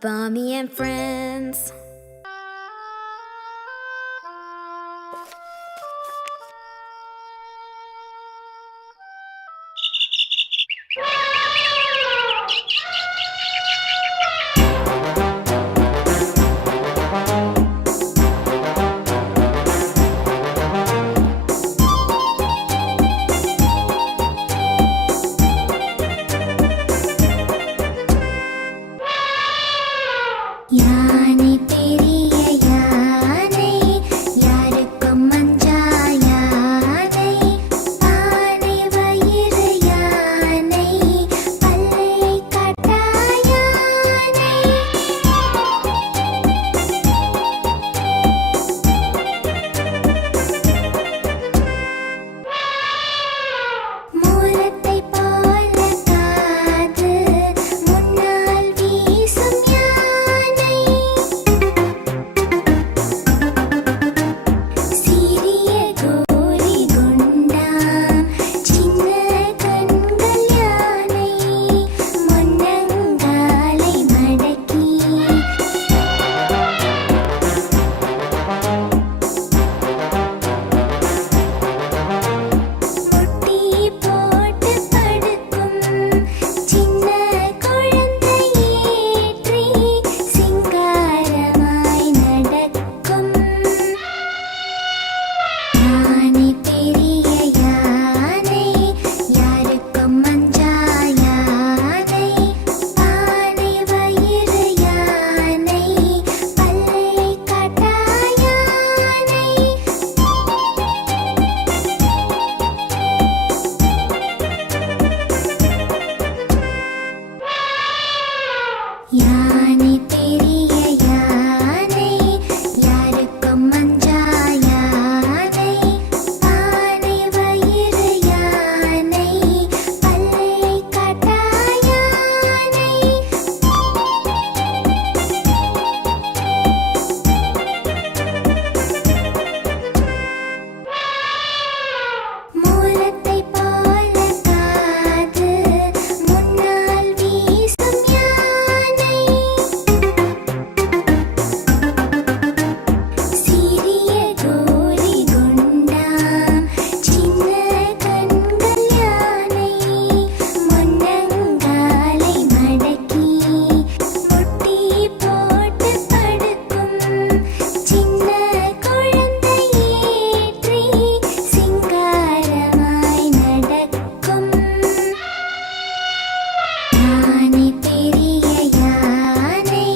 Bonnie and Friends. யானை பெரிய யானை யாருக்கும் மஞ்சா யானை பானை வயிறு யானை பல்லை காட்டா யானை மூலத்தை போல காது முன்னால் வீசும் யானை சிறிய கோலி குண்டா சின்ன கண்கள் யானை முன்னங்காலை மடக்கி முட்டி போட்டு படுக்கும் சின்ன குழந்தை ஏற்றி சிங்காரமாய் நடக்கும் யானை பெரிய யானை யாருக்கும் மஞ்சா யானை பானை வயிறு யானை பல்லை காட்டா யானை யானை பெரிய யானை யாருக்கும் மஞ்சா யானை பானை வயிறு யானை பல்லை காட்டா யானை மூலத்தை போல காது முன்னால் வீசும் யானை சிறிய கோலி குண்டா சின்ன கண்கள் யானை முன்னங்காலை மடக்கி முட்டி போட்டு படுக்கும் சின்ன குழந்தை ஏற்றி சிங்காரமாய் நடக்கும் யானை பெரிய யானை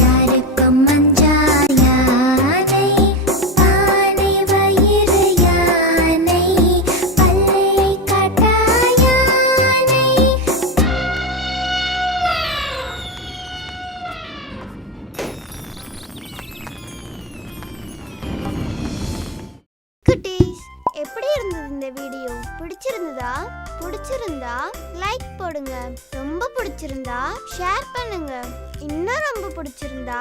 யாருக்கும் மஞ்சா யானை பானை வயிறு யானை பல்லை காட்டா யானை குட்டீஸ், எப்படி இருந்தது இந்த வீடியோ? பிடிச்சிருந்தா லைக் போடுங்க. ரொம்ப பிடிச்சிருந்தா ஷேர் பண்ணுங்க. இன்னும் ரொம்ப பிடிச்சிருந்தா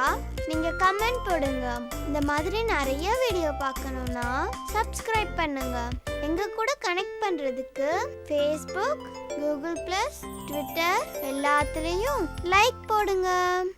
நீங்க கமெண்ட் போடுங்க. இந்த மாதிரி நிறைய வீடியோ பார்க்கணும்னா சப்ஸ்கிரைப் பண்ணுங்க. எங்க கூட கனெக்ட் பண்றதுக்கு Facebook, Google+, Twitter எல்லாத்துலயும் லைக் போடுங்க.